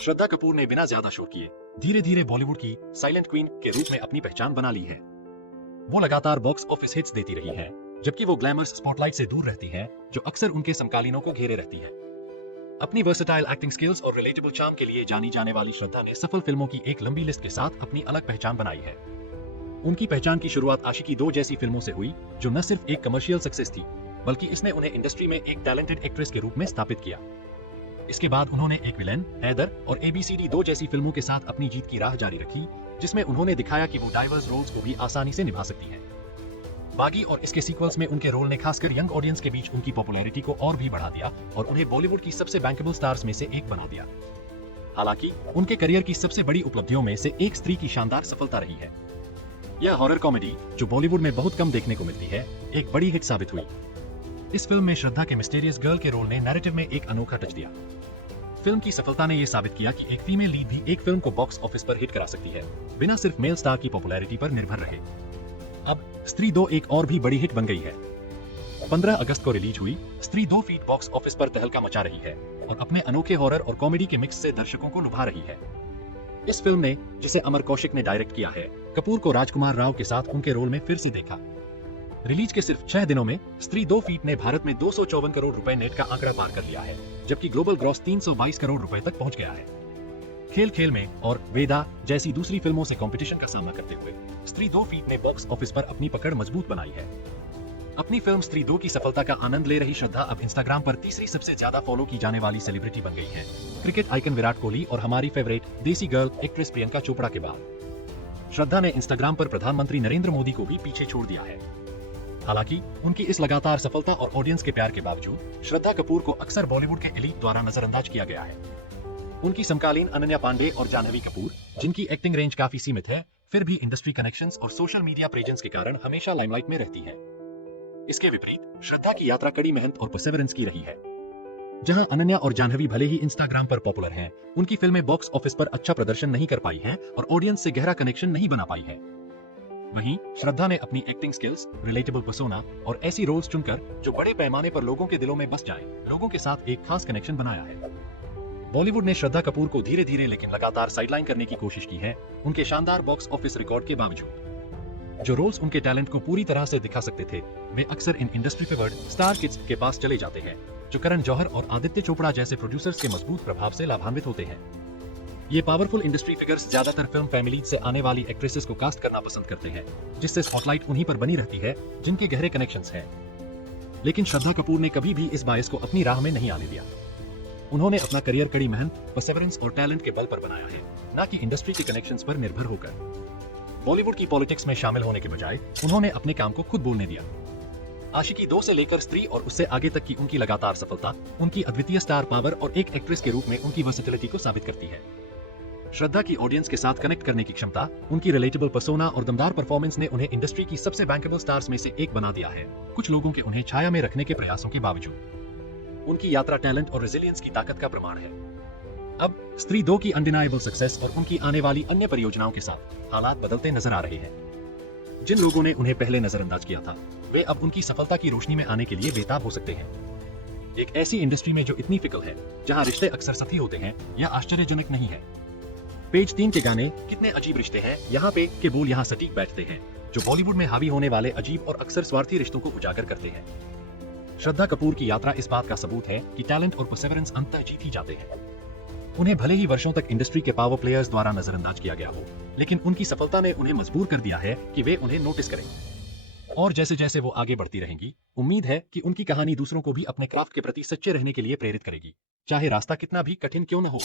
श्रद्धा कपूर ने बिना ज्यादा शोर किए धीरे धीरे बॉलीवुड की साइलेंट क्वीन के रूप में अपनी पहचान बना ली है। वो लगातार बॉक्स ऑफिस हिट्स देती रही है, जबकि वो ग्लैमर्स स्पॉटलाइट से दूर रहती है जो अक्सर उनके समकालीनों को घेरे रहती है। अपनी वर्सेटाइल एक्टिंग स्किल्स और रिलेटेबल चार्म के लिए जानी जाने वाली श्रद्धा ने सफल फिल्मों की एक लंबी लिस्ट के साथ अपनी अलग पहचान बनाई है। उनकी पहचान की शुरुआत आशिकी 2 जैसी फिल्मों से हुई, जो न सिर्फ एक कमर्शियल सक्सेस थी, बल्कि इसने उन्हें इंडस्ट्री में एक टैलेंटेड एक्ट्रेस के रूप में स्थापित किया। इसके बाद उन्होंने एक विलेन, हैदर और ABCD 2 जैसी फिल्मों के साथ अपनी जीत की राह जारी रखी, जिसमें उन्होंने दिखाया कि वो डाइवर्स रोल्स को भी आसानी से निभा सकती हैं। बागी और इसके सीक्वल्स में उनके रोल ने खासकर यंग ऑडियंस के बीच उनकी पॉपुलैरिटी को और भी बढ़ा दिया और उन्हें बॉलीवुड की सबसे बैंकेबल स्टार्स में से एक बना दिया। हालांकि उनके करियर की सबसे बड़ी उपलब्धियों में से एक स्त्री की शानदार सफलता रही है। यह हॉरर कॉमेडी, जो बॉलीवुड में बहुत कम देखने को मिलती है, एक बड़ी हिट साबित हुई। इस फिल्म में श्रद्धा के मिस्टीरियस गर्ल के रोल ने नैरेटिव में एक अनोखा टच दिया। फिल्म की सफलता ने यह साबित किया कि एक फीमेल लीड भी एक फिल्म को बॉक्स ऑफिस पर हिट करा सकती है, बिना सिर्फ मेल स्टार की पॉपुलैरिटी पर निर्भर रहे। अब स्त्री 2 एक और भी बड़ी हिट बन गई है। 15 अगस्त को रिलीज हुई स्त्री 2 फीट बॉक्स ऑफिस पर तहलका मचा रही है और अपने अनोखे हॉरर और कॉमेडी के मिक्स से दर्शकों को लुभा रही है। इस फिल्म ने, जिसे अमर कौशिक ने डायरेक्ट किया है, कपूर को राजकुमार राव के साथ उनके रोल में फिर से देखा। रिलीज के सिर्फ 6 दिनों में स्त्री 2 फीट ने भारत में 254 करोड़ रुपए नेट का आंकड़ा पार कर लिया है, जबकि ग्लोबल ग्रॉस 322 करोड़ रुपए तक पहुंच गया है। खेल खेल में और वेदा जैसी दूसरी फिल्मों से कंपटीशन का सामना करते हुए स्त्री 2 फीट ने बॉक्स ऑफिस पर अपनी पकड़ मजबूत बनाई है। अपनी फिल्म स्त्री 2 की सफलता का आनंद ले रही श्रद्धा अब इंस्टाग्राम पर तीसरी सबसे ज्यादा फॉलो की जाने वाली सेलिब्रिटी बन गई है, क्रिकेट आइकन विराट कोहली और हमारी फेवरेट देसी गर्ल एक्ट्रेस प्रियंका चोपड़ा के बाद। श्रद्धा ने इंस्टाग्राम पर प्रधानमंत्री नरेंद्र मोदी को भी पीछे छोड़ दिया है। हालांकि उनकी इस लगातार सफलता और ऑडियंस के प्यार के बावजूद श्रद्धा कपूर को अक्सर बॉलीवुड के एलीट द्वारा नजरअंदाज किया गया है। उनकी समकालीन अनन्या पांडे और जाह्नवी कपूर, जिनकी एक्टिंग रेंज काफी सीमित है, फिर भी इंडस्ट्री कनेक्शंस और सोशल मीडिया प्रेजेंस के कारण हमेशा लाइमलाइट में रहती हैं। इसके विपरीत श्रद्धा की यात्रा कड़ी मेहनत और परसेवरेंस की रही है। जहां अनन्या और जाह्नवी भले ही इंस्टाग्राम पर पॉपुलर हैं, उनकी फिल्में बॉक्स ऑफिस पर अच्छा प्रदर्शन नहीं कर पाई हैं और ऑडियंस से गहरा कनेक्शन नहीं बना पाई है। वहीं श्रद्धा ने अपनी एक्टिंग स्किल्स, रिलेटेबल पर्सोना और ऐसी रोल्स चुनकर जो बड़े पैमाने पर लोगों के दिलों में बस जाएं, लोगों के साथ एक खास कनेक्शन बनाया है। बॉलीवुड ने श्रद्धा कपूर को धीरे धीरे लेकिन लगातार साइडलाइन करने की कोशिश की है, उनके शानदार बॉक्स ऑफिस रिकॉर्ड के बावजूद। जो रोल्स उनके टैलेंट को पूरी तरह से दिखा सकते थे, वे अक्सर in industry favoured star kids के पास चले जाते हैं, जो करण जौहर और आदित्य चोपड़ा जैसे प्रोड्यूसर्स के मजबूत प्रभाव से लाभान्वित होते हैं। ये पावरफुल इंडस्ट्री फिगर्स ज्यादातर फिल्म फैमिलीज से आने वाली एक्ट्रेसेस को कास्ट करना पसंद करते हैं, जिससे स्पॉटलाइट उन्हीं पर बनी रहती है जिनके गहरे कनेक्शंस हैं। लेकिन श्रद्धा कपूर ने कभी भी इस बायस को अपनी राह में नहीं आने दिया। उन्होंने अपना करियर कड़ी मेहनत, परसेवरेंस और टैलेंट के बल पर बनाया है, न कि इंडस्ट्री के कनेक्शंस पर निर्भर होकर। बॉलीवुड की पॉलिटिक्स में शामिल होने के बजाय उन्होंने अपने काम को खुद बोलने दिया। आशिकी 2 से लेकर स्त्री और उससे आगे तक की उनकी लगातार सफलता उनकी अद्वितीय स्टार पावर और एक एक्ट्रेस के रूप में उनकी वर्सेटिलिटी को साबित करती है। श्रद्धा की ऑडियंस के साथ कनेक्ट करने की क्षमता, उनकी रिलेटेबल पर्सोना और दमदार परफॉर्मेंस ने उन्हें इंडस्ट्री की सबसे बैंकेबल स्टार्स में से एक बना दिया है, कुछ लोगों के उन्हें छाया में रखने के प्रयासों के बावजूद। उनकी यात्रा टैलेंट और रेजिलियंस की ताकत का प्रमाण है। अब स्त्री 2 की अनडिनाएबल सक्सेस और उनकी आने वाली अन्य परियोजनाओं के साथ हालात बदलते नजर आ रहे हैं। जिन लोगों ने उन्हें पहले नजरअंदाज किया था, वे अब उनकी सफलता की रोशनी में आने के लिए बेताब हो सकते हैं। एक ऐसी इंडस्ट्री में जो इतनी फिकल है, जहां रिश्ते अक्सर साथी होते हैं, यह आश्चर्यजनक नहीं है। पेज 3 के गाने कितने अजीब रिश्ते हैं यहाँ पे के बोल यहाँ सटीक बैठते हैं, जो बॉलीवुड में हावी होने वाले अजीब और अक्सर स्वार्थी रिश्तों को उजागर करते हैं। श्रद्धा कपूर की यात्रा इस बात का सबूत है कि टैलेंट और परसेवरेंस अंततः जीत ही जाते हैं। उन्हें भले ही वर्षों तक इंडस्ट्री के पावर प्लेयर्स द्वारा नजरअंदाज किया गया हो, लेकिन उनकी सफलता ने उन्हें मजबूर कर दिया है कि वे उन्हें नोटिस करें। और जैसे जैसे वो आगे बढ़ती रहेंगी, उम्मीद है कि उनकी कहानी दूसरों को भी अपने क्राफ्ट के प्रति सच्चे रहने के लिए प्रेरित करेगी, चाहे रास्ता कितना भी कठिन क्यों न हो।